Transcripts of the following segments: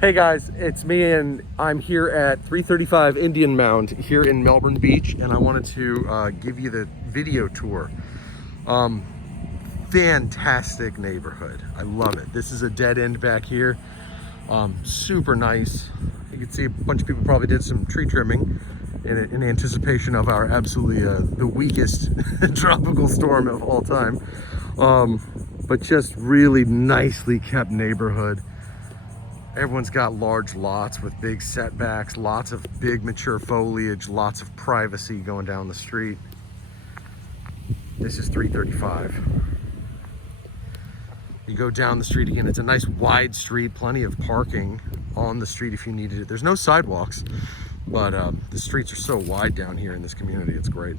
Hey guys, it's me and I'm here at 335 Indian Mound here in Melbourne Beach, and I wanted to give you the video tour. Fantastic neighborhood. I love it. This is a dead end back here. Super nice. You can see a bunch of people probably did some tree trimming in anticipation of our absolutely the weakest tropical storm of all time. But just really nicely kept neighborhood. Everyone's got large lots with big setbacks, lots of big mature foliage, lots of privacy going down the street. This is 335. You go down the street again, it's a nice wide street, plenty of parking on the street if you needed it. There's no sidewalks, but the streets are so wide down here in this community, it's great.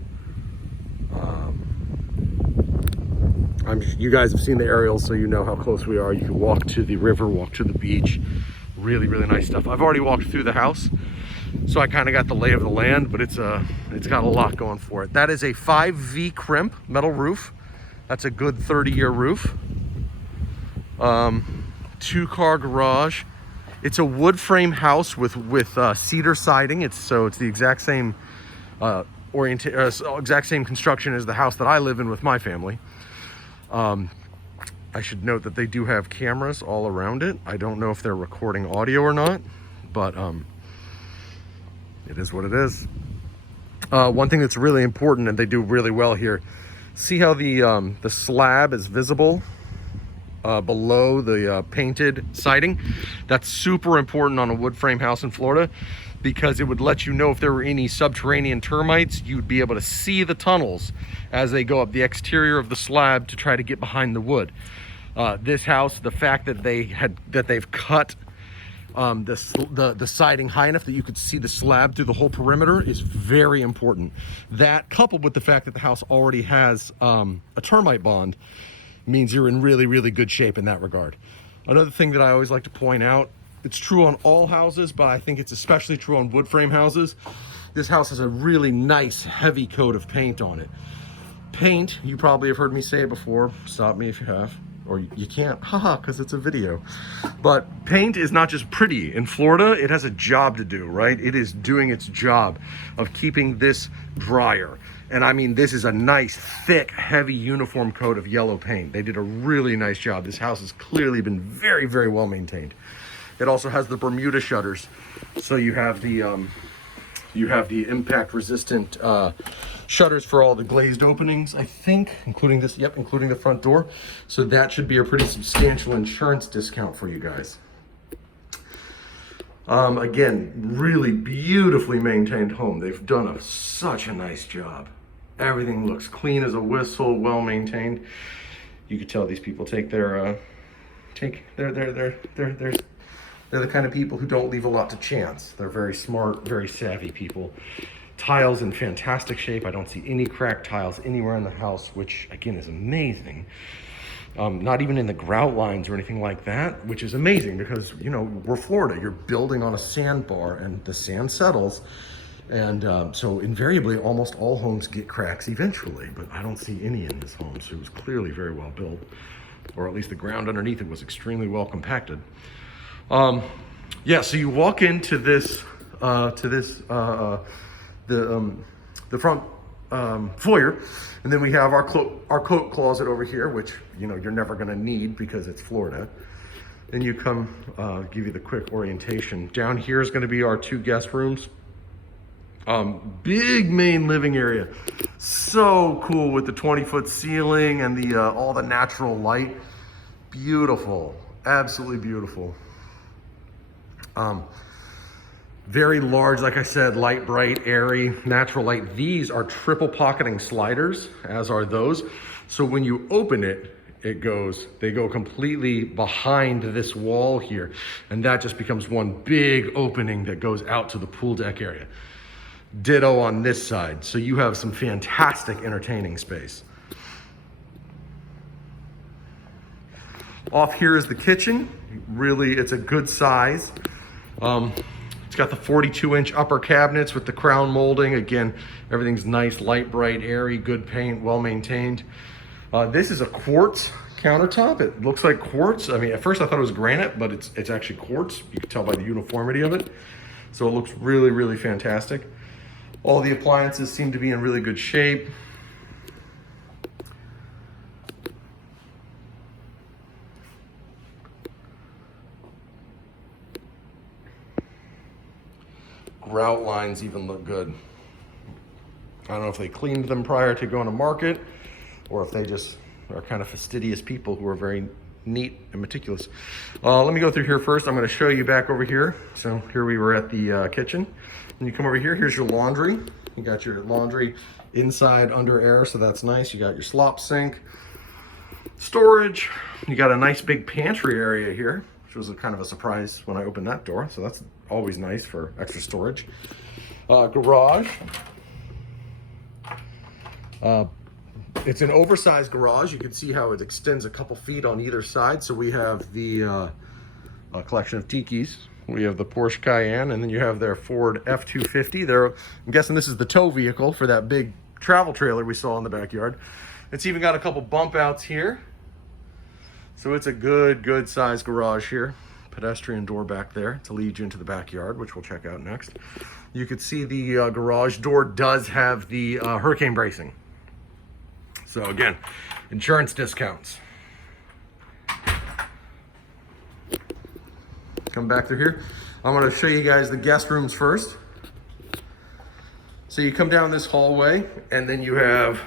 You guys have seen the aerials, so you know how close we are. You can walk to the river, walk to the beach. Really, really nice stuff. I've already walked through the house, so I kind of got the lay of the land, but it's got a lot going for it. That is a 5V crimp metal roof. That's a good 30-year roof. 2-car garage. It's a wood frame house with cedar siding. It's the exact same exact same construction as the house that I live in with my family. I should note that they do have cameras all around it. I don't know if they're recording audio or not, but it is what it is. One thing that's really important, and they do really well here, see how the slab is visible below the painted siding? That's super important on a wood frame house in Florida, because it would let you know if there were any subterranean termites. You'd be able to see the tunnels as they go up the exterior of the slab to try to get behind the wood. This house, the fact that they've cut the siding high enough that you could see the slab through the whole perimeter is very important. That, coupled with the fact that the house already has a termite bond, means you're in really, really good shape in that regard. Another thing that I always like to point out, it's true on all houses, but I think it's especially true on wood frame houses. This house has a really nice heavy coat of paint on it. Paint, you probably have heard me say it before, stop me if you have, or you can't, haha, because it's a video. But paint is not just pretty. In Florida, it has a job to do, right? It is doing its job of keeping this drier. And I mean, this is a nice, thick, heavy, uniform coat of yellow paint. They did a really nice job. This house has clearly been very, very well maintained. It also has the Bermuda shutters. So you have the impact resistant shutters for all the glazed openings, I think, including this, yep, including the front door. So that should be a pretty substantial insurance discount for you guys. Again, really beautifully maintained home. They've done such a nice job. Everything looks clean as a whistle, well maintained. You could tell these people they're the kind of people who don't leave a lot to chance. They're very smart, very savvy people. Tiles in fantastic shape. I don't see any cracked tiles anywhere in the house, which again is amazing. Not even in the grout lines or anything like that, which is amazing because, you know, we're Florida. You're building on a sandbar and the sand settles. And so invariably, almost all homes get cracks eventually, but I don't see any in this home. So it was clearly very well built, or at least the ground underneath it was extremely well compacted. Yeah, so you walk into the front foyer, and then we have our coat closet over here, which, you know, you're never going to need because it's Florida. Then you come, give you the quick orientation. Down here is going to be our 2 guest rooms. Big main living area, so cool with the 20-foot ceiling and the all the natural light. Beautiful, absolutely beautiful. Very large, like I said, light, bright, airy, natural light. These are triple pocketing sliders, as are those. So when you open it, they go completely behind this wall here. And that just becomes one big opening that goes out to the pool deck area. Ditto on this side. So you have some fantastic entertaining space. Off here is the kitchen. Really, it's a good size. It's got the 42-inch upper cabinets with the crown molding. Again, everything's nice, light, bright, airy, good paint, well maintained. This is a quartz countertop. It looks like quartz. I mean, at first I thought it was granite, but it's actually quartz. You can tell by the uniformity of it. So it looks really, really fantastic. All the appliances seem to be in really good shape. Grout lines even look good. I don't know if they cleaned them prior to going to market or if they just are kind of fastidious people who are very neat and meticulous. Let me go through here first. I'm going to show you back over here. So here we were at the kitchen. When you come over here, here's your laundry. You got your laundry inside under air, so that's nice. You got your slop sink, storage. You got a nice big pantry area here, which was a kind of a surprise when I opened that door. So that's always nice for extra storage. Garage. It's an oversized garage. You can see how it extends a couple feet on either side. So we have the collection of tikis. We have the Porsche Cayenne, and then you have their Ford F-250. I'm guessing this is the tow vehicle for that big travel trailer we saw in the backyard. It's even got a couple bump outs here. So it's a good sized garage here. Pedestrian door back there to lead you into the backyard, which we'll check out next. You can see the garage door does have the hurricane bracing. So again, insurance discounts. Come back through here. I'm going to show you guys the guest rooms first. So you come down this hallway, and then you have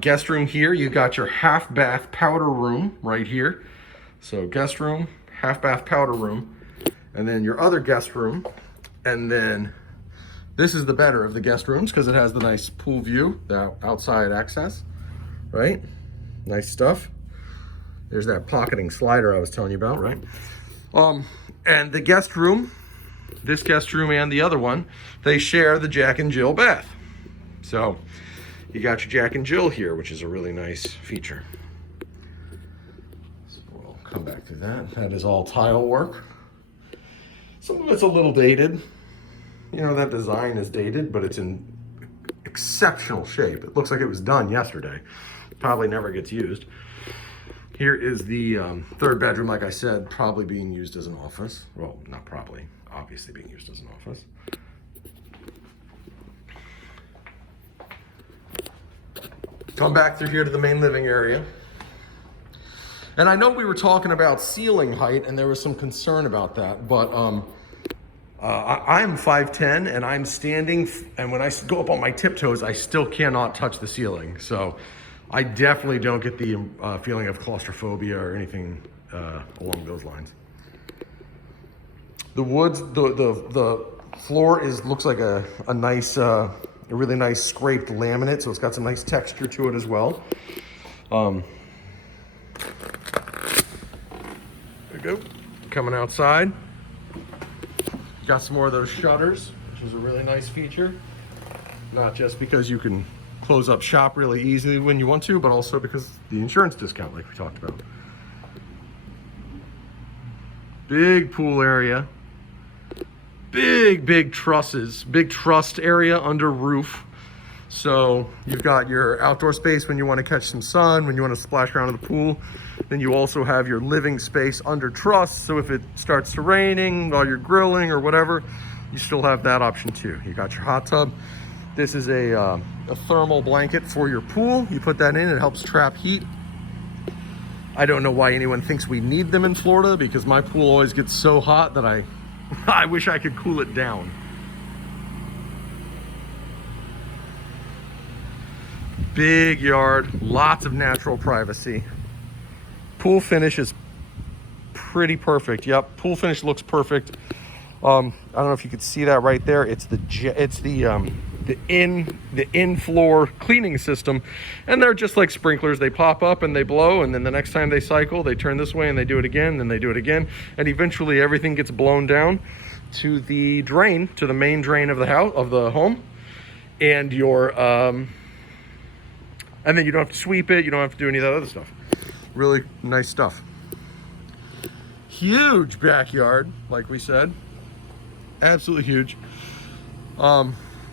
guest room here. You got your half bath powder room right here. So guest room, half bath powder room, and then your other guest room. And then this is the better of the guest rooms because it has the nice pool view, the outside access, right? Nice stuff. There's that pocketing slider I was telling you about, right? And the guest room, this guest room and the other one, they share the Jack and Jill bath. So you got your Jack and Jill here, which is a really nice feature. So we'll come back to that. That is all tile work. Some of it's a little dated. You know, that design is dated, but it's in exceptional shape. It looks like it was done yesterday. Probably never gets used. Here is the third bedroom, like I said, probably being used as an office. Well, not probably, obviously being used as an office. Come back through here to the main living area. And I know we were talking about ceiling height, and there was some concern about that, but I'm 5'10", and I'm standing, and when I go up on my tiptoes, I still cannot touch the ceiling. So I definitely don't get the feeling of claustrophobia or anything along those lines. The woods, the floor looks like a nice, a really nice scraped laminate, so it's got some nice texture to it as well. There we go. Coming outside, got some more of those shutters, which is a really nice feature. Not just because you can close up shop really easily when you want to, but also because the insurance discount, like we talked about. Big pool area. Big trusses, big trussed area under roof. So you've got your outdoor space when you want to catch some sun, when you want to splash around in the pool. Then you also have your living space under truss. So if it starts to raining while you're grilling or whatever, you still have that option too. You got your hot tub. This is a thermal blanket for your pool. You put that in, it helps trap heat. I don't know why anyone thinks we need them in Florida, because my pool always gets so hot that I wish I could cool it down. Big yard, lots of natural privacy. Pool finish is pretty perfect. Yep, pool finish looks perfect. I don't know if you could see that right there. It's the in-floor cleaning system, and they're just like sprinklers. They pop up and they blow, and then the next time they cycle, they turn this way and they do it again, and then they do it again, and eventually everything gets blown down to the drain, to the main drain of the house, of the home, and and then you don't have to sweep it. You don't have to do any of that other stuff. Really nice stuff. Huge backyard, like we said. Absolutely huge.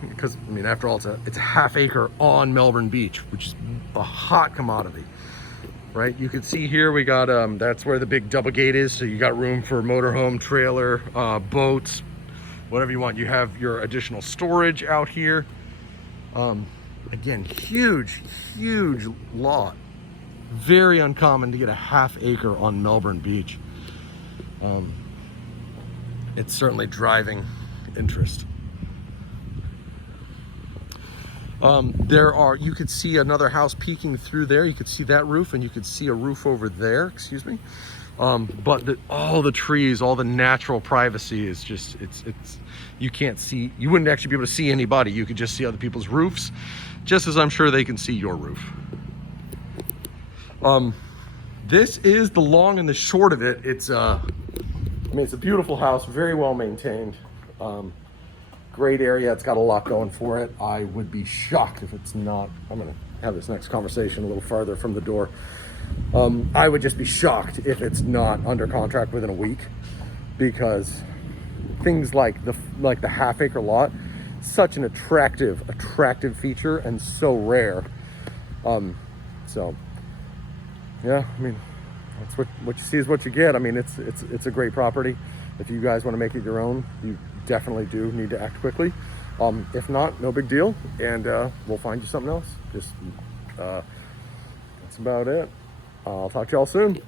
because I mean, after all, it's a half acre on Melbourne Beach, which is a hot commodity, right? You can see here we got that's where the big double gate is, so you got room for motorhome, trailer, boats, whatever you want. You have your additional storage out here. Again, huge lot. Very uncommon to get a half acre on Melbourne Beach. It's certainly driving interest. You could see another house peeking through there. You could see that roof, and you could see a roof over there, excuse me. But all the trees, all the natural privacy is just, you can't see, you wouldn't actually be able to see anybody. You could just see other people's roofs, just as I'm sure they can see your roof. This is the long and the short of it. It's a beautiful house, very well maintained. Great area. It's got a lot going for it. I would be shocked if it's not. I'm going to have this next conversation a little farther from the door. I would just be shocked if it's not under contract within a week, because things like the half acre lot, such an attractive feature and so rare. So yeah, I mean, that's what you see is what you get. I mean, it's a great property. If you guys want to make it your own, you definitely do need to act quickly. If not, no big deal, and we'll find you something else. Just that's about it. I'll talk to y'all soon.